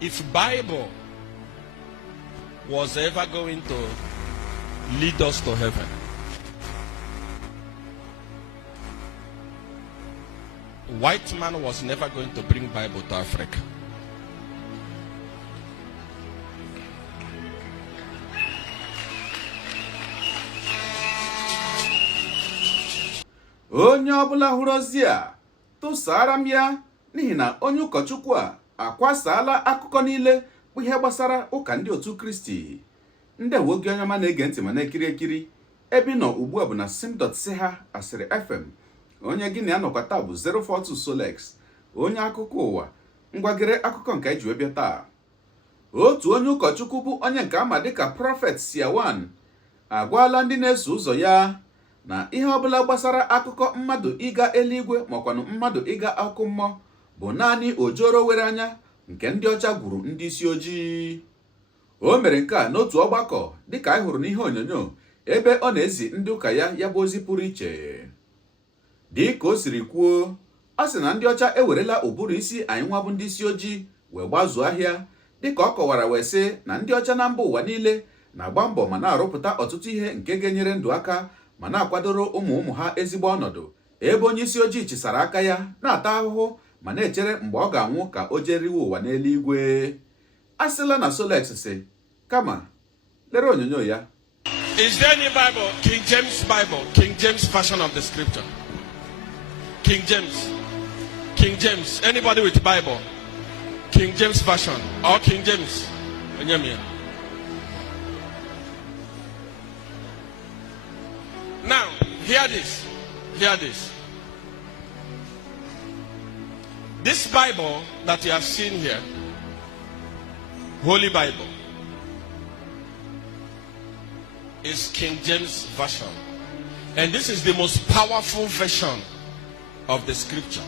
if Bible was ever going to lead us to heaven, white man was never going to bring Bible to Africa. Onye ọbụla hụrụ ozi a tụsara m ya n'ihi na onye ụkọchukwu a akwasaala akụkọ niile bụ ihe gbasara ụka ndị otu Kristi. Ndewo gị onye ọma na-ege ntị ma na-ekiri ekiri, ebe nọ ugbu a bụ na sim.ha asịrị FM. Onye gị na ya nọkwa taa bụ 042 Solex, onye akụkọ ụwa. Ngwagere akụkọ nke eji bịa taa. Otu onye ụkọchukwu bụ onye nke ama dịka Prophet Siawan agwala ndị na-eso ụzọ ya na ihe ọbụla gbasara akụkọ mmadụ ịga eluigwe makwanụ mmadụ ịga ọkụ mmụọ bụ naanị ojoro were anya nke ndị ọcha gwuru ndị isi ojii. O mere nke a n'otu ọgbakọ dịka anyị hụrụ n'ihe onyonyo ebe ọ na-ezi ndị ụka ya bụ ozi pụrụ iche. Dịka o siri kwuo, ọ sị na ndị ọcha ewerela ụbụrụ isi anyị nwa bụ ndị isi ojii wee gbazuo ahịa, dịka ọ kọwara wee sị na ndị ọcha na mba ụwa niile na-agba mbọ ma na-arụpụta ọtụtụ ihe nke ga-enyere ndụ aka ma na-akwadoro ụmụ ha ezigbo ọnọdụ, ebe onye isi ojii chisara aka ya na-ata ahụhụ ma na-echere mgbe ọ ga-anwụ ka o jeriwe ụwa n'eluigwe. Asịla na Solex sị, kama lere onyonyo ya. Is there any Bible? King James Bible, King James version of the scripture. King James. Anybody with Bible? King James version or King James? Now, hear this. This Bible that you have seen here, Holy Bible, is King James version. And this is the most powerful version of the scripture.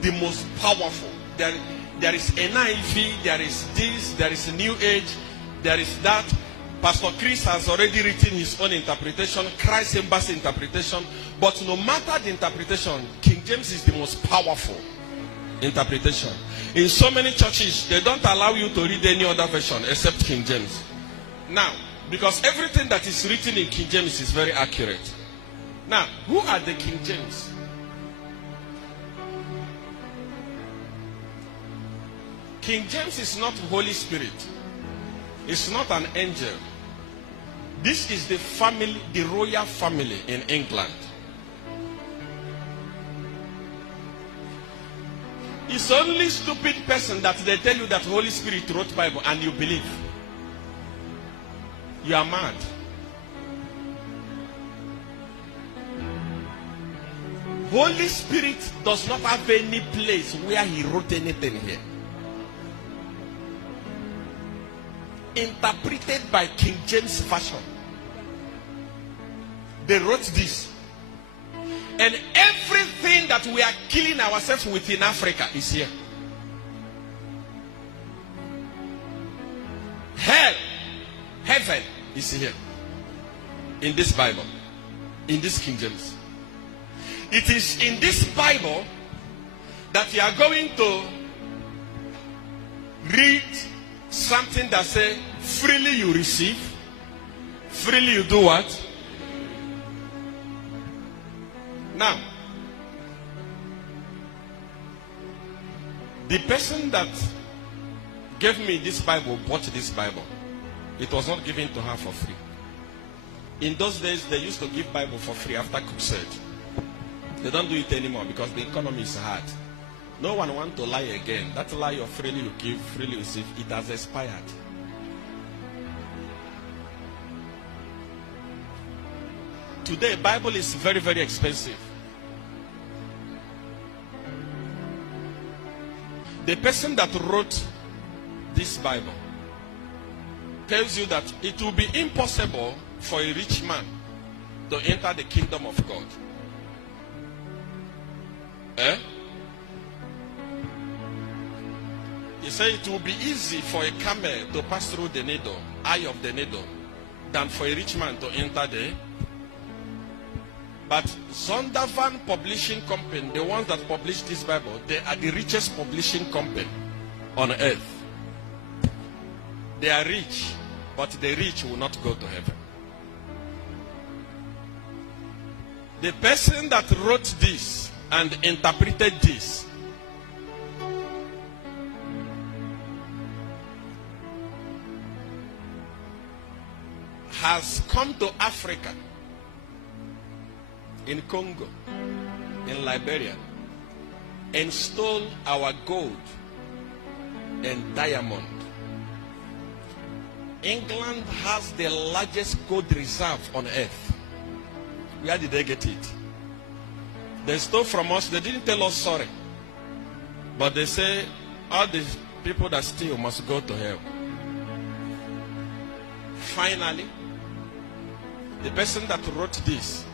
The most powerful. There is NIV, there is this, there is a New Age, there is that. Pastor Chris has already written his own interpretation, Christ Embassy interpretation. But no matter the interpretation, King James is the most powerful interpretation. In so many churches, they don't allow you to read any other version except King James. Now, because everything that is written in King James is very accurate. Now, who are the King James? King James is not Holy Spirit. It's not an angel. This is the family, the royal family in England. It's only stupid person that they tell you that Holy Spirit wrote Bible and you believe. You are mad. Holy Spirit does not have any place where he wrote anything here. Interpreted by King James version. They wrote this. And everything that we are killing ourselves with in Africa is here. Hell, heaven is here. In this Bible. In this King James. It is in this Bible that you are going to read something that says, freely you receive, freely you do what? Now, the person that gave me this Bible bought this Bible. It was not given to her for free. In those days, they used to give Bible for free after crusade. They don't do it anymore because the economy is hard. No one wants to lie again. That lie of freely you give, freely you receive, it has expired. Today, Bible is very, very expensive. The person that wrote this Bible tells you that it will be impossible for a rich man to enter the kingdom of God. He said it will be easy for a camel to pass through the needle, eye of the needle, than for a rich man to enter there. But Zondervan Publishing Company, the ones that publish this Bible, they are the richest publishing company on earth. They are rich, but the rich will not go to heaven. The person that wrote this and interpreted this has come to Africa, in Congo, in Liberia, and stole our gold and diamond. England has the largest gold reserve on earth. Where did they get it? They stole from us. They didn't tell us sorry. But they say all the people that steal must go to hell. Finally, the person that wrote this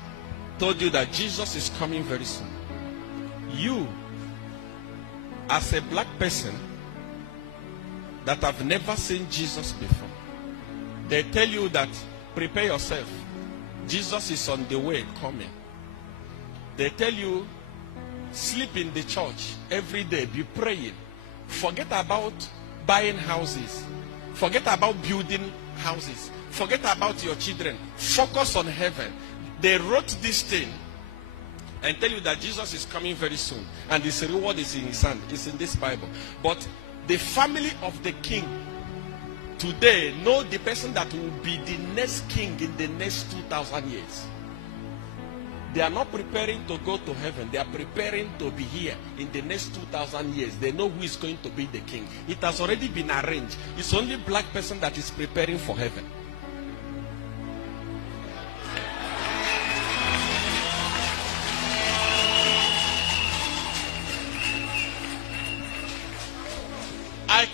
told you that Jesus is coming very soon. You, as a black person that have never seen Jesus before, they tell you that prepare yourself. Jesus is on the way coming. They tell you sleep in the church every day, be praying. Forget about buying houses. Forget about building houses. Forget about your children. Focus on heaven. They wrote this thing and tell you that Jesus is coming very soon. And his reward is in his hand. It's in this Bible. But the family of the king today know the person that will be the next king in the next 2,000 years. They are not preparing to go to heaven. They are preparing to be here in the next 2,000 years. They know who is going to be the king. It has already been arranged. It's only black person that is preparing for heaven. I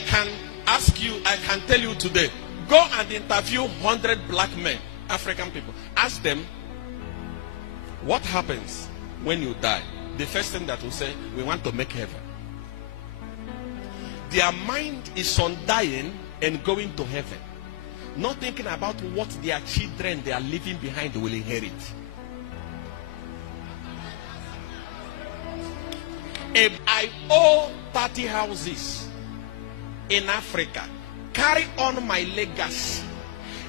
can ask you, I can tell you today, go and interview 100 black men, African people. Ask them, what happens when you die? The first thing that will say, we want to make heaven. Their mind is on dying and going to heaven, not thinking about what their children they are leaving behind will inherit. If I owe 30 houses in Africa, carry on my legacy.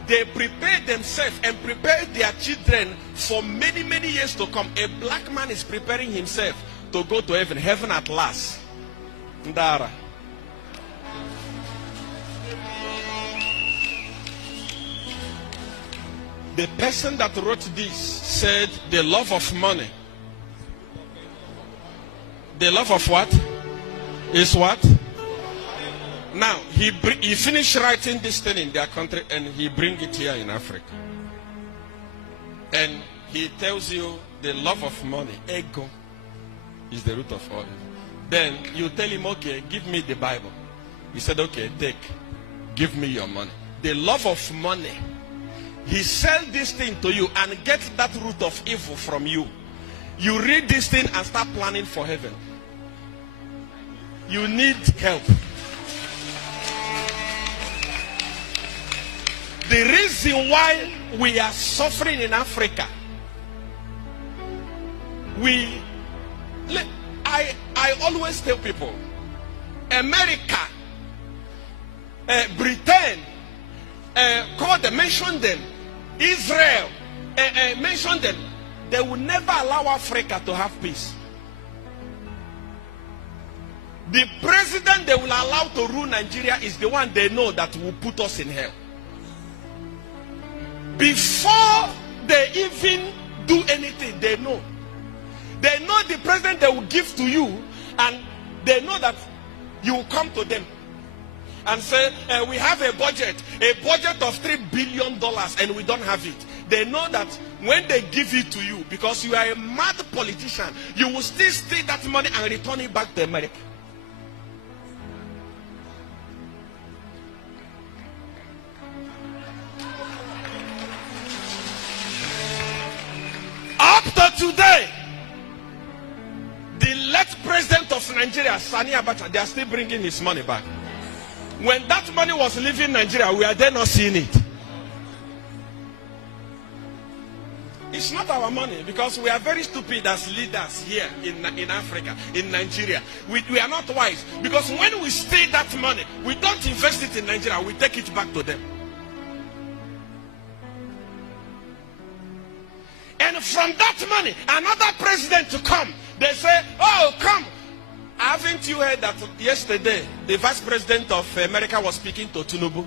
They prepare themselves and prepare their children for many, many years to come. A black man is preparing himself to go to heaven, heaven at last. Ndara. The person that wrote this said the love of money. The love of what? Is what? Now, he finished writing this thing in their country and he bring it here in Africa. And he tells you the love of money, ego, is the root of all. Then you tell him, okay, give me the Bible. He said, okay, take, give me your money. The love of money. He sell this thing to you and get that root of evil from you. You read this thing and start planning for heaven. You need help. The reason why we are suffering in Africa, I always tell people, America, Britain, call them, mention them, Israel, mention them, they will never allow Africa to have peace. The president they will allow to rule Nigeria is the one they know that will put us in hell. Before they even do anything, they know. They know the president they will give to you, and they know that you will come to them and say, we have a budget of $3 billion and we don't have it. They know that when they give it to you, because you are a mad politician, you will still steal that money and return it back to America. Up to today, the late president of Nigeria, Sani Abacha, they are still bringing his money back. When that money was leaving Nigeria, we are there not seeing it. It's not our money, because we are very stupid as leaders here in Africa, in Nigeria. We are not wise, because when we steal that money, we don't invest it in Nigeria, we take it back to them. And from that money, another president to come, they say, oh, come. Haven't you heard that yesterday the vice president of America was speaking to Tinubu?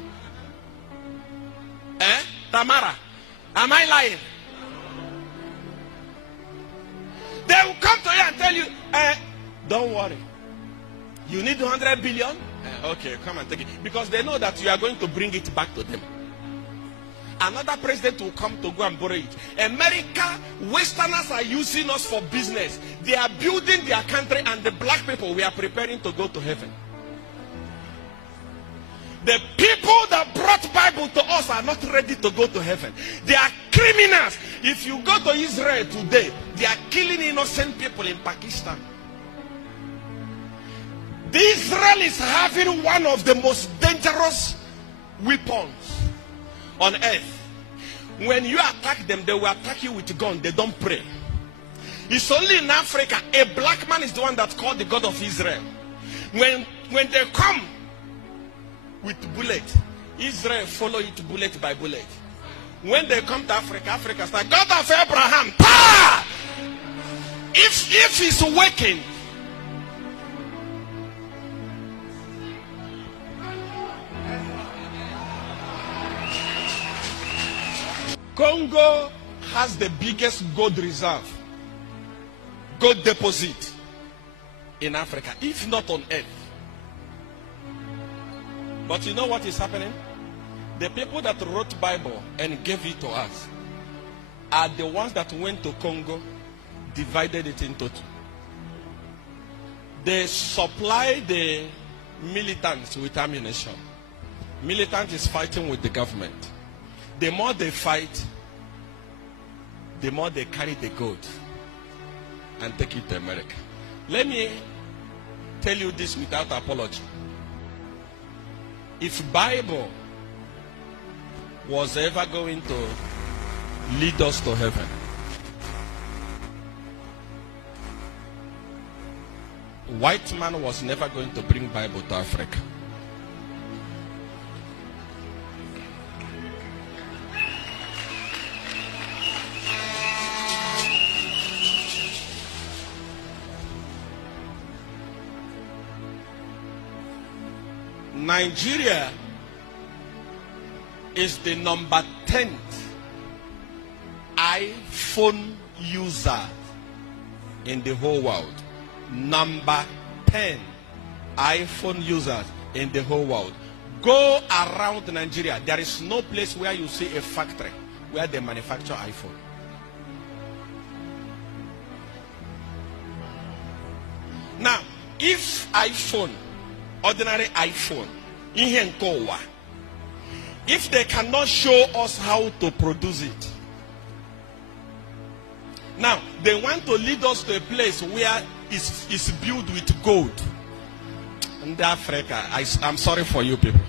Tamara, am I lying? They will come to you and tell you, don't worry. You need 100 billion? Okay, come and take it. Because they know that you are going to bring it back to them. Another president will come to go and borrow it. America, Westerners are using us for business. They are building their country, and the black people, we are preparing to go to heaven. The people that brought Bible to us are not ready to go to heaven. They are criminals. If you go to Israel today, they are killing innocent people in Pakistan. Israel is having one of the most dangerous weapons on earth. When you attack them, they will attack you with a gun. They don't pray. It's only in Africa, a black man is the one that's called the God of Israel. When they come with bullet, Israel follow it bullet by bullet. When they come to Africa, Africa starts, God of Abraham, pa! If he's waking, Congo has the biggest gold reserve, gold deposit in Africa, if not on earth. But you know what is happening? The people that wrote Bible and gave it to us are the ones that went to Congo, divided it into two. They supply the militants with ammunition. Militant is fighting with the government. The more they fight, the more they carry the gold and take it to America. Let me tell you this without apology. If Bible was ever going to lead us to heaven, white man was never going to bring Bible to Africa. Nigeria is the number 10th iPhone user in the whole world. Number 10 iPhone users in the whole world. Go around Nigeria. There is no place where you see a factory where they manufacture iPhone. Now, if iPhone, ordinary iPhone, if they cannot show us how to produce it, now they want to lead us to a place where it's built with gold. In Africa, I'm sorry for you people.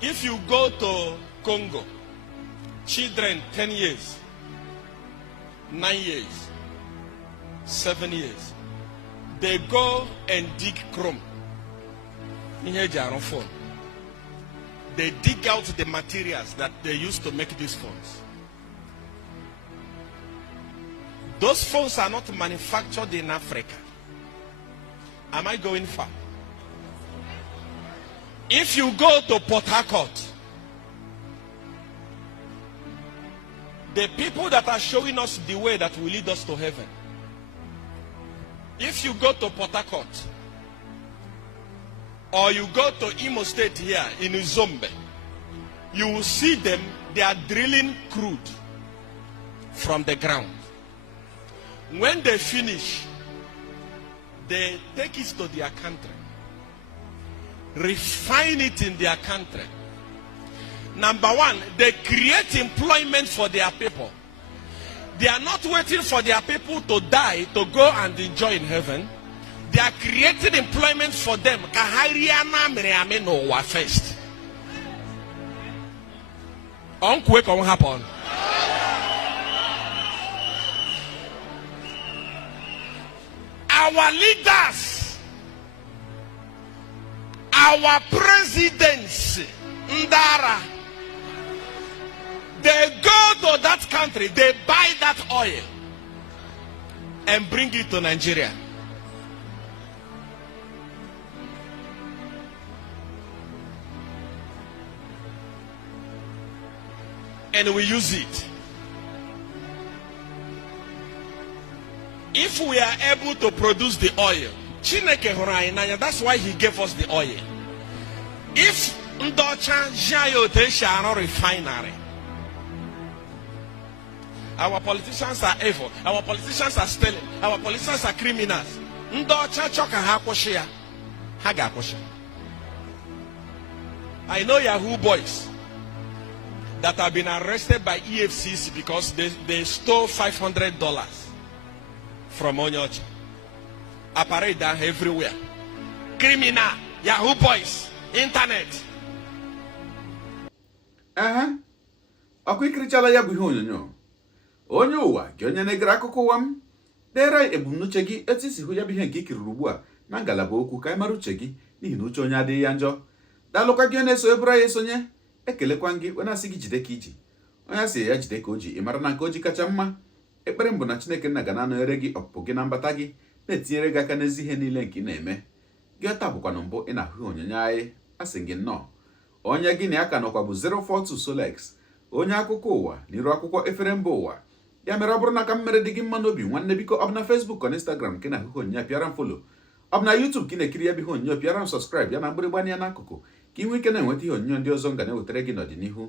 If you go to Congo, children 10 years, 9 years, 7 years, they go and dig chrome. They dig out the materials that they use to make these phones. Those phones are not manufactured in Africa. Am I going far? If you go to Port Harcourt, the people that are showing us the way that will lead us to heaven. If you go to Port Harcourt, or you go to Imo State here in Uzombe, you will see them, they are drilling crude from the ground. When they finish, they take it to their country, refine it in their country. Number one, they create employment for their people. They are not waiting for their people to die to go and enjoy in heaven. They are creating employment for them. First. What happen? Our leaders, our presidents, Ndara, they go to that country, they buy that oil and bring it to Nigeria. And we use it. If we are able to produce the oil, Chineke hụrụ anyị n'anya, that's why he gave us the oil. If Ndocha Jayote Sharo refinery, our politicians are evil, our politicians are stealing, our politicians are criminals. Ndocha choka hakoshia, haga kosha. I know Yahoo boys that have been arrested by EFCC because they stole $500 from Onyocha. Apparate down everywhere. Criminal, Yahoo boys, internet. Ọkụ ikirichala ya bụ ihe onyonyo. Onye ụwa gị onye na-egere akụkọ ụwa m, dere ebumnuche gị etu isi hụ ya bụ ihe nke ikiriri ugbu a na ngalaba okwu ka anyị mara uche gị n'ihi na uche onye adịghị ya njọ. Daalụkwa gị na-eso eburu anyị esonye. Ekelekwa gị wena asị gị jide ka iji. Onye asị ya jide ka o ji, ị mara na nke o ji kacha mma. Ekpere mbụ na Chineke nna ga na-anọnyere gị ọpụpụ gị na mbata gị, na-etinyere gị aka n'ezi ihe niile nke ị na-eme. Gị ọta bụkwa na mbụ ị na-ahụ onyonyo anyị, asị gị nnọọ. Onye gị na ya ka nọkwa bụ 042 Solex, onye akụkọ ụwa n'iru akwụkwọ efere mba ụwa. Ya mere ọ bụrụ na ka m mere dị gị mma n'obi nwanne, biko ọ bụ na Facebook na Instagram nke na-ahụ onyonyo pịara m follow. Ọ bụ na YouTube ka ị na-ekiri ya bụ ihe onyonyo pịara m subscribe ya na mgbịrịgba ya n'akụkụ ka ị nwee ike na-enweta ihe onyonyo ndị ọzọ nga na-ewetara gị n'ọdịnihu.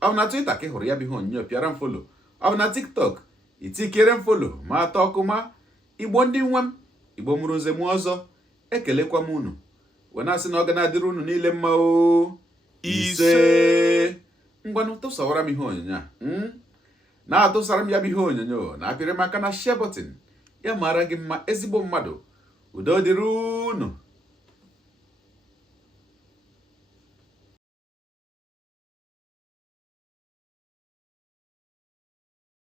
Ọ bụ na Twitter ka ị hụrụ ya bụ ihe onyonyo pịara m follow. Ọ bụ na TikTok itikere m follow ma atọ ọkụ ma Igbo ndị nwa m, Igbo mụrụ nze mụ ọzọ, ekelekwa m unu wee na-asị na ọ ga na-adịrị unu niile mma o ise. Ngwanụ tụsawara m ihe onyonyo a na-atụsara m ya bụ ihe onyonyo na-apịrị m aka na share button ya mara gị mma ezigbo mmadụ. Udo dịrị unu.